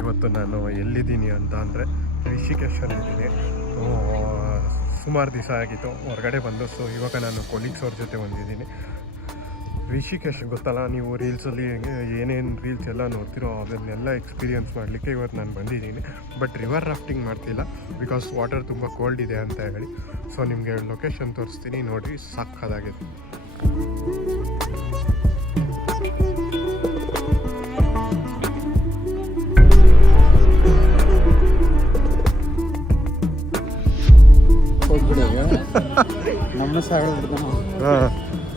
ಇವತ್ತು ನಾನು ಎಲ್ಲಿದ್ದೀನಿ ಅಂತ ಅಂದರೆ ರಿಷಿಕೇಶಲ್ಲಿದ್ದೀನಿ. ಸುಮಾರು ದಿವಸ ಆಗಿತ್ತು ಹೊರಗಡೆ ಬಂದು. ಸೊ ಇವಾಗ ನಾನು ಕೊಲೀಗ್ಸ್ ಅವ್ರ ಜೊತೆ ಬಂದಿದ್ದೀನಿ. ರಿಷಿಕೇಶ್ ಗೊತ್ತಲ್ಲ, ನೀವು ರೀಲ್ಸಲ್ಲಿ ಏನೇನು ರೀಲ್ಸ್ ಎಲ್ಲ ನೋಡ್ತಿರೋ ಅದನ್ನೆಲ್ಲ ಎಕ್ಸ್ಪೀರಿಯೆನ್ಸ್ ಮಾಡಲಿಕ್ಕೆ ಇವತ್ತು ನಾನು ಬಂದಿದ್ದೀನಿ. ಬಟ್ ರಿವರ್ ರಾಫ್ಟಿಂಗ್ ಮಾಡ್ತಿಲ್ಲ, ಬಿಕಾಸ್ ವಾಟರ್ ತುಂಬ ಕೋಲ್ಡ್ ಇದೆ ಅಂತ ಹೇಳಿ. ಸೊ ನಿಮಗೆ ಲೊಕೇಶನ್ ತೋರಿಸ್ತೀನಿ, ನೋಡಿರಿ, ಸಾಕಾಗಿದೆ.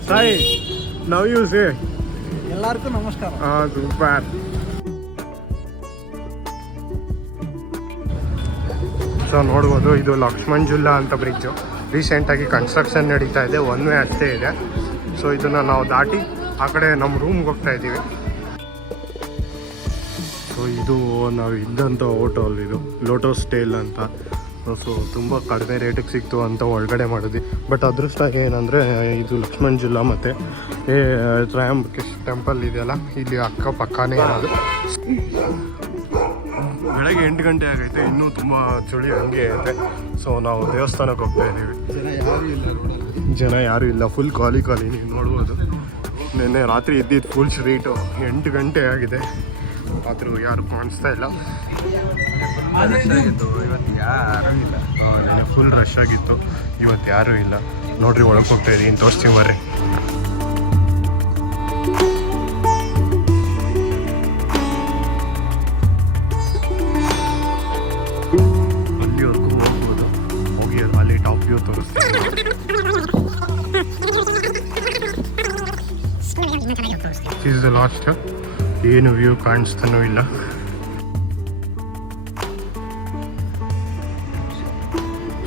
ಸಾಯಿ ನವ್ ಯು ಸೇ ಎಲ್ಲರಿಗೂ ನಮಸ್ಕಾರ. ಸೂಪರ್. ಸೊ ನೋಡ್ಬೋದು, ಇದು ಲಕ್ಷ್ಮಣ್ ಜುಲ್ಲಾ ಅಂತ ಬ್ರಿಡ್ಜು. ರೀಸೆಂಟಾಗಿ ಕನ್ಸ್ಟ್ರಕ್ಷನ್ ನಡೀತಾ ಇದೆ, ಒನ್ ವೇ ಅಷ್ಟೇ ಇದೆ. ಸೊ ಇದನ್ನು ನಾವು ದಾಟಿ ಆ ಕಡೆ ನಮ್ಮ ರೂಮ್ಗೆ ಹೋಗ್ತಾ ಇದ್ದೀವಿ. ಸೊ ಇದು ನಾವು ಇದ್ದಂಥ ಹೋಟೆಲ್, ಇದು ಲೋಟೋಸ್ ಟೇಲ್ ಅಂತ. ಸೊ ತುಂಬ ಕಡಿಮೆ ರೇಟಿಗೆ ಸಿಕ್ತು ಅಂತ ಒಳಗಡೆ ಮಾಡಿದ್ವಿ. ಬಟ್ ಅದೃಷ್ಟ ಏನಂದರೆ ಇದು ಲಕ್ಷ್ಮಣ್ ಜುಲ್ಲಾ ಮತ್ತು ತ್ರಯಂಬಕೇಶ್ ಟೆಂಪಲ್ ಇದೆಯಲ್ಲ, ಇಲ್ಲಿ ಅಕ್ಕಪಕ್ಕನೇ ಇರೋದು. ಬೆಳಗ್ಗೆ 8 ಗಂಟೆ ಆಗೈತೆ, ಇನ್ನೂ ತುಂಬ ಚಳಿ ಹಂಗೆ ಐತೆ. ಸೊ ನಾವು ದೇವಸ್ಥಾನಕ್ಕೆ ಹೋಗ್ತಾ ಇದ್ದೀವಿ. ಜನ ಯಾರೂ ಇಲ್ಲ, ಫುಲ್ ಖಾಲಿ ನೀವು ನೋಡ್ಬೋದು. ನಿನ್ನೆ ರಾತ್ರಿ ಇದ್ದಿದ್ದು ಫುಲ್ ಸ್ಟ್ರೀಟು, 8 ಗಂಟೆ ಆಗಿದೆ, ಆದರೂ ಯಾರು ಕಾಣಿಸ್ತಾ ಇಲ್ಲ. ಇವತ್ತು ಯಾರೂ ಇಲ್ಲ, ಫುಲ್ ರಶ್ ಆಗಿತ್ತು, ಇವತ್ತು ಯಾರೂ ಇಲ್ಲ. ನೋಡ್ರಿ, ಒಳಗೆ ಹೋಗ್ತಾ ಇದ್ದೀನಿ, ತೋರಿಸ್ತೀವಿ ಬರ್ರಿ. ಅಲ್ಲಿವರೆಗೂ ಹೋಗ್ಬೋದು, ಹೋಗಿ ಅಲ್ಲಿ ಟಾಪ್ ವ್ಯೂ ತೋರಿಸ್ತೀವಿ. ಇಸ್ ದ ಲಾಸ್ಟ್, ಏನು ವ್ಯೂ ಕಾಣಿಸ್ತಾನೂ ಇಲ್ಲ.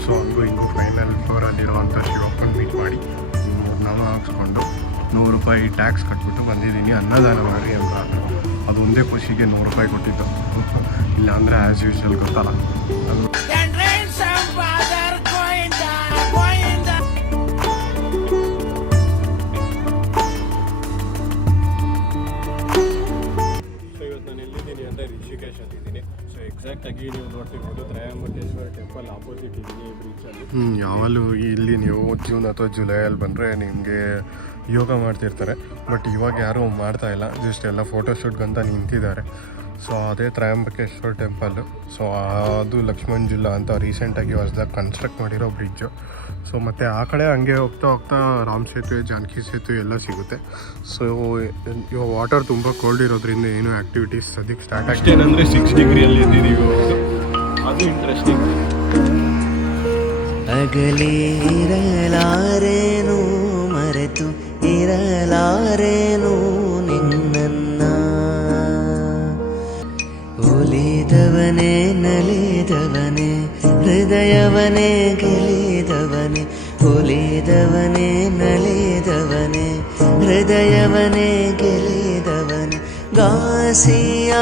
ಸೊ ಹಂಗೂ ಹಿಂಗೂ ಫೈನಲ್ ಫ್ಲೋರಲ್ಲಿರುವಂಥ ಶಿವಪ್ಪನ ಮೀಟ್ ಮಾಡಿ ನಾಮ ಹಾಕ್ಸ್ಕೊಂಡು 100 ರೂಪಾಯಿ ಟ್ಯಾಕ್ಸ್ ಕಟ್ಬಿಟ್ಟು ಬಂದಿದ್ದೀನಿ. ಅನ್ನದಾನ ಮಾಡಿ ಅಂತ, ಅದು ಒಂದೇ ಖುಷಿಗೆ 100 ರೂಪಾಯಿ ಕೊಟ್ಟಿದ್ದು. ಇಲ್ಲಾಂದರೆ ಆ್ಯಸ್ ಯೂಶುವಲ್ ಗೊತ್ತಲ್ಲ ಅದು. ಎಕ್ಸಾಕ್ಟಾಗಿ ನೀವು ನೋಡ್ತಿರ್ಬೋದು, ತ್ರಯಂಬಕೇಶ್ವರ ಟೆಂಪಲ್ ಆಪೋಸಿಟ್ ಇದ್ದೀನಿ ಈ ಬ್ರಿಡ್ಜಲ್ಲಿ. ಯಾವಾಗಲೂ ಇಲ್ಲಿ ನೀವು ಜೂನ್ ಅಥವಾ ಜುಲೈಯಲ್ಲಿ ಬಂದರೆ ನಿಮಗೆ ಯೋಗ ಮಾಡ್ತಿರ್ತಾರೆ. ಬಟ್ ಇವಾಗ ಯಾರೂ ಮಾಡ್ತಾ ಇಲ್ಲ, ಜಸ್ಟ್ ಎಲ್ಲ ಫೋಟೋಶೂಟ್ಗಂತ ನಿಂತಿದ್ದಾರೆ. ಸೊ ಅದೇ ತ್ರಯಂಬಕೇಶ್ವರ ಟೆಂಪಲ್ಲು. ಸೊ ಅದು ಲಕ್ಷ್ಮಣ್ ಜುಲ್ಲಾ ಅಂತ ರೀಸೆಂಟಾಗಿ ಹೊಸದಾಗಿ ಕನ್ಸ್ಟ್ರಕ್ಟ್ ಮಾಡಿರೋ ಬ್ರಿಡ್ಜು. ಸೊ ಮತ್ತು ಆ ಕಡೆ ಹಂಗೆ ಹೋಗ್ತಾ ಹೋಗ್ತಾ ರಾಮ್ ಸೇತುವೆ, ಜಾನಕಿ ಸೇತುವೆ ಎಲ್ಲ ಸಿಗುತ್ತೆ. ಸೊ ಇವಾಗ ವಾಟರ್ ತುಂಬ ಕೋಲ್ಡ್ ಇರೋದ್ರಿಂದ ಏನು ಆ್ಯಕ್ಟಿವಿಟೀಸ್ ಅದಕ್ಕೆ ಸ್ಟಾರ್ಟ್ ಆಗಿದೆ. ಏನಂದರೆ 6 ಡಿಗ್ರಿಯಲ್ಲಿ ಇದ್ದೀವಿ, ಅದು ಇಂಟ್ರೆಸ್ಟಿಂಗ್. ಅಗಲಿರಲಾರೇನು ಮರೆತು ಇರಲಾರೇನು ನಿನ್ನನ್ನ, ಒಲಿದವನೇ ನಲಿದವನೇ ಹೃದಯವನೇ ಗೆಲಿದವನೇ, ಒಲಿದವನೇ ನಲಿದವನೇ ಹೃದಯವನೇ ಗೆಲಿದವನೇ, ಗಾಸಿಯಾಗುವೆನು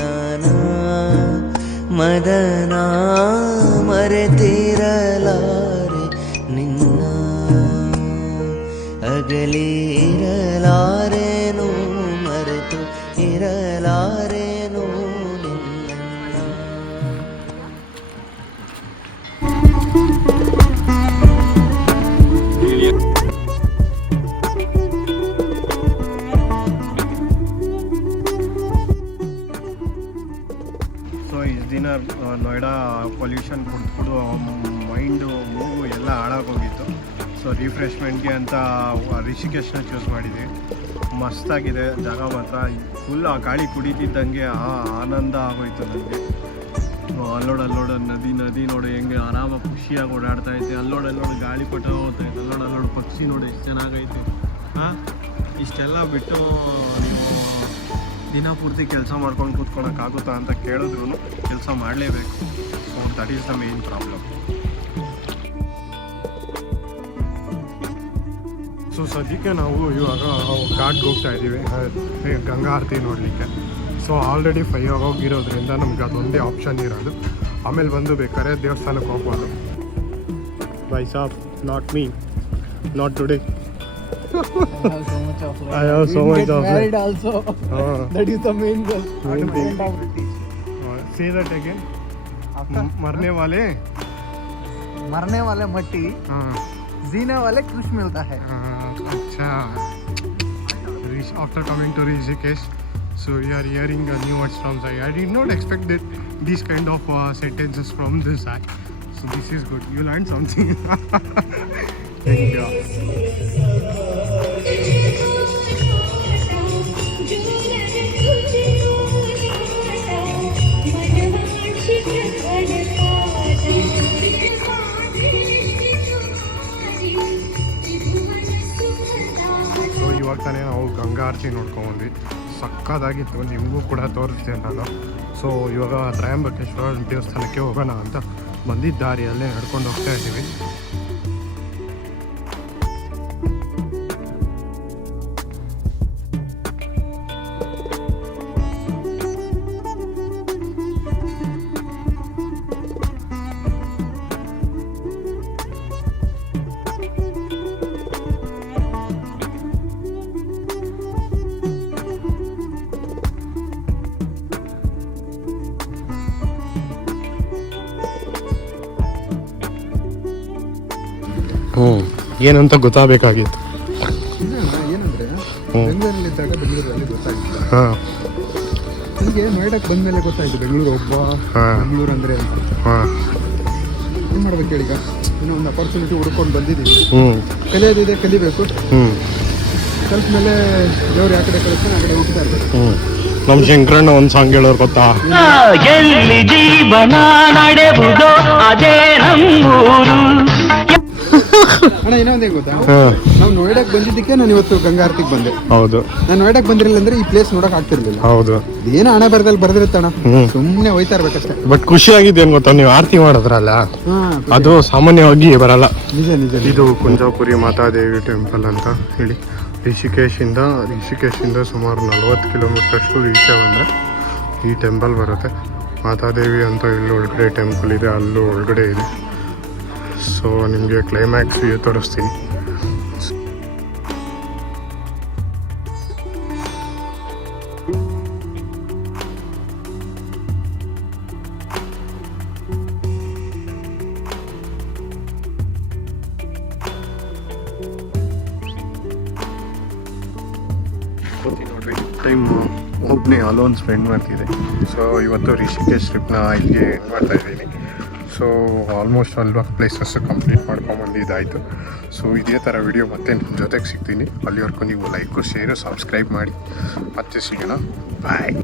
ನಾನಾ ಮದನ ಮರೆತಿರಲಾರೆ ನಿನ್ನ, ಅಗಲಿರಲಾರೇನು ಮರೆತು ಇರಲಾರೇನು ನಿನ್ನ. ಸೊ ಇಷ್ಟು ದಿನ ನೋಯ್ಡಾ ಪೊಲ್ಯೂಷನ್ ಕುಡಿದ್ಬಿಟ್ಟು ಮೈಂಡು, ಮೂಗು ಎಲ್ಲ ಹಾಳಾಗೋಗಿತ್ತು. ಸೊ ರಿಫ್ರೆಶ್ಮೆಂಟ್ಗೆ ಅಂತ ರಿಷಿಕೇಶ್ನ ಚೂಸ್ ಮಾಡಿದ್ವಿ. ಮಸ್ತಾಗಿದೆ ಜಾಗ ಮಾತ್ರ. ಫುಲ್ ಆ ಗಾಳಿ ಕುಡಿತಿದ್ದಂಗೆ ಆನಂದ ಆಗೋಯ್ತು ನನಗೆ. ಅಲ್ಲೋಡು ನದಿ ನೋಡು ಹೆಂಗೆ ಆರಾಮಾಗಿ ಖುಷಿಯಾಗಿ ಓಡಾಡ್ತಾ ಐತೆ. ಅಲ್ಲೋಡು ಗಾಳಿಪಟ ಹೋಗ್ತೈತೆ. ಅಲ್ಲೋಡು ಪಕ್ಷಿ ನೋಡಿ ಎಷ್ಟು ಚೆನ್ನಾಗೈತೆ. ಇಷ್ಟೆಲ್ಲ ಬಿಟ್ಟು ನೀವು ದಿನ ಪೂರ್ತಿ ಕೆಲಸ ಮಾಡ್ಕೊಂಡು ಕೂತ್ಕೊಳ್ಳೋಕ್ಕಾಗುತ್ತಾ ಅಂತ ಕೇಳಿದ್ರು ಕೆಲಸ ಮಾಡಲೇಬೇಕು. So that is the main problem. So ಸದ್ಯಕ್ಕೆ ನಾವು ಇವಾಗ ಘಾಟ್ಗೆ ಹೋಗ್ತಾ ಇದ್ದೀವಿ, ಗಂಗಾ ಆರತಿ ನೋಡಲಿಕ್ಕೆ. ಸೊ ಆಲ್ರೆಡಿ 5 ಆಗೋಗಿರೋದ್ರಿಂದ ನಮ್ಗೆ ಅದೊಂದೇ ಆಪ್ಷನ್ ಇರೋದು. ಆಮೇಲೆ ಬಂದು ಬೇಕಾದ್ರೆ ದೇವಸ್ಥಾನಕ್ಕೆ ಹೋಗ್ಬೋದು. ಬೈ ಸಾಬ್, not me, not today. I have so much of married it. also. हाँ. That is the main goal. Main thing. End of British. Say that again. After मरने वाले. मरने वाले मट्टी हाँ. जीने वाले कुछ मिलता है. अच्छा. After coming to Rishikesh, so we are hearing new words from Sai. I did not expect that these kind of sentences from this Sai. So this is good. You learned something. Thank you. So ಇವಾಗ ತಾನೇ ನಾವು ಗಂಗಾ ಆರತಿ ನೋಡ್ಕೊಂಡ್ಬಂದ್ವಿ. ಸಕ್ಕತ್ತಾಗಿತ್ತು, ನಿಮಗೂ ಕೂಡ ತೋರಿಸ್ತೀನಿ ನಾನು. So ಇವಾಗ ತ್ರಯಂಬಕೇಶ್ವರ ದೇವಸ್ಥಾನಕ್ಕೆ ಹೋಗೋಣ ಅಂತ ಬಂದಿದ್ದ ದಾರಿಯಲ್ಲೇ ನಡ್ಕೊಂಡು ಹೋಗ್ತಾ ಇದ್ದೀವಿ. ಏನಂತ ಗೊತ್ತಾಗಬೇಕಾಗಿತ್ತು. ಏನಂದ್ರೆ ಬೆಂಗಳೂರಲ್ಲಿದ್ದಾಗ ಬೆಂಗಳೂರಲ್ಲಿ ಗೊತ್ತಾಗಿತ್ತು. ಹಾಂ ನನಗೆ ನೋಯ್ಡಾಕ್ ಬಂದಮೇಲೆ ಗೊತ್ತಾಯ್ತು ಬೆಂಗಳೂರು ಬೆಂಗಳೂರು ಅಂದರೆ ಅಂತ. ಹಾಂ ಏನು ಮಾಡ್ಬೇಕು ಹೇಳೀಗ? ಇನ್ನೂ ಒಂದು ಅಪರ್ಚುನಿಟಿ ಹುಡ್ಕೊಂಡು ಬಂದಿದ್ದೀವಿ. ಹ್ಞೂ ಕಲಿಯೋದಿದೆ, ಕಲಿಬೇಕು. ಹ್ಞೂ ಕಲ್ತ ಮೇಲೆ ದೇವ್ರು ಯಾವ ಕಡೆ ಕಳಿಸ್ತಾನೆ ಆ ಕಡೆ ಹೋಗ್ತಾ ಇರ್ಬೇಕು. ನಮ್ಮ ಶಂಕರಣ್ಣ ಒಂದು ಸಾಂಗ್ ಹೇಳೋರು ಗೊತ್ತಾ? ಎಲ್ಲಿ ಜೀವನ ನಡೆವುದೋ ಅದೇ ನಮ್ಮೂರು. ಅಣ್ಣ ಇನ್ನೊಂದು ಹೆಂಗೆ ಗೊತ್ತಾ, ಹಾಂ ನಾವು ನೋಯ್ಡಾಕ್ ಬಂದಿದ್ದಕ್ಕೆ ನಾನು ಇವತ್ತು ಗಂಗಾ ಆರತಿಗೆ ಬಂದೆ. ಹೌದು. ನಾನು ನೋಯ್ಡಾಕ್ ಬಂದಿರಲಿಲ್ಲ ಅಂದ್ರೆ ಈ ಪ್ಲೇಸ್ ನೋಡಕ್ ಆಗ್ತಿರ್ಲಿಲ್ಲ. ಹೌದು. ಏನೋ ಹಣ ಬರ್ದಲ್ಲಿ ಬರ್ದಿರುತ್ತಣ್ಣ, ಹ್ಞೂ. ಸುಮ್ಮನೆ ಹೋಯ್ತಾ ಇರ್ಬೇಕಷ್ಟೇ. ಬಟ್ ಖುಷಿಯಾಗಿದೆ ಏನು ಗೊತ್ತಾ, ನೀವು ಆರತಿ ಮಾಡಿದ್ರಲ್ಲ ಹಾಂ ಅದು ಸಾಮಾನ್ಯವಾಗಿ ಬರಲ್ಲ. ನಿಜ ನಿಜ. ಇದು ಕುಂಜಾಪುರಿ ಮಾತಾದೇವಿ ಟೆಂಪಲ್ ಅಂತ ಹೇಳಿ ರಿಷಿಕೇಶಿಂದ ಸುಮಾರು 40 ಕಿಲೋಮೀಟ್ರಷ್ಟು ಈಚೆ ಬಂದರೆ ಈ ಟೆಂಪಲ್ ಬರುತ್ತೆ. ಮಾತಾದೇವಿ ಅಂತ ಇಲ್ಲಿ ಒಳಗಡೆ ಟೆಂಪಲ್ ಇದೆ, ಅಲ್ಲೂ ಒಳಗಡೆ ಇದೆ. ಸೊ ನಿಮಗೆ ಕ್ಲೈಮ್ಯಾಕ್ಸ್ ವ್ಯೂ ತೋರಿಸ್ತೀನಿ. ನೋಡ್ರಿ, ಟೈಮ್ ಒಬ್ಬನೇ ಅಲೋನ್ ಸ್ಪೆಂಡ್ ಮಾಡ್ತಿದ್ದೆ. ಸೊ ಇವತ್ತು ರಿಷಿಕೇಶ್ ಟ್ರಿಪ್ನ ಇಲ್ಲಿಗೆ ಮಾಡ್ತಾ ಇದ್ದೀನಿ. ಸೊ ಆಲ್ಮೋಸ್ಟ್ 12 ಪ್ಲೇಸಸ್ ಕಂಪ್ಲೀಟ್ ಮಾಡ್ಕೊಂಬಂದಿದ್ದಾಯಿತು. ಸೊ ಇದೇ ಥರ ವಿಡಿಯೋ ಮತ್ತೆ ನಿಮ್ಮ ಜೊತೆಗೆ ಸಿಗ್ತೀನಿ. ಅಲ್ಲಿವರೆಗೂ ನೀವು ಲೈಕು, ಶೇರು, ಸಬ್ಸ್ಕ್ರೈಬ್ ಮಾಡಿ. ಮತ್ತೆ ಸಿಗೋಣ. ಬಾಯ್.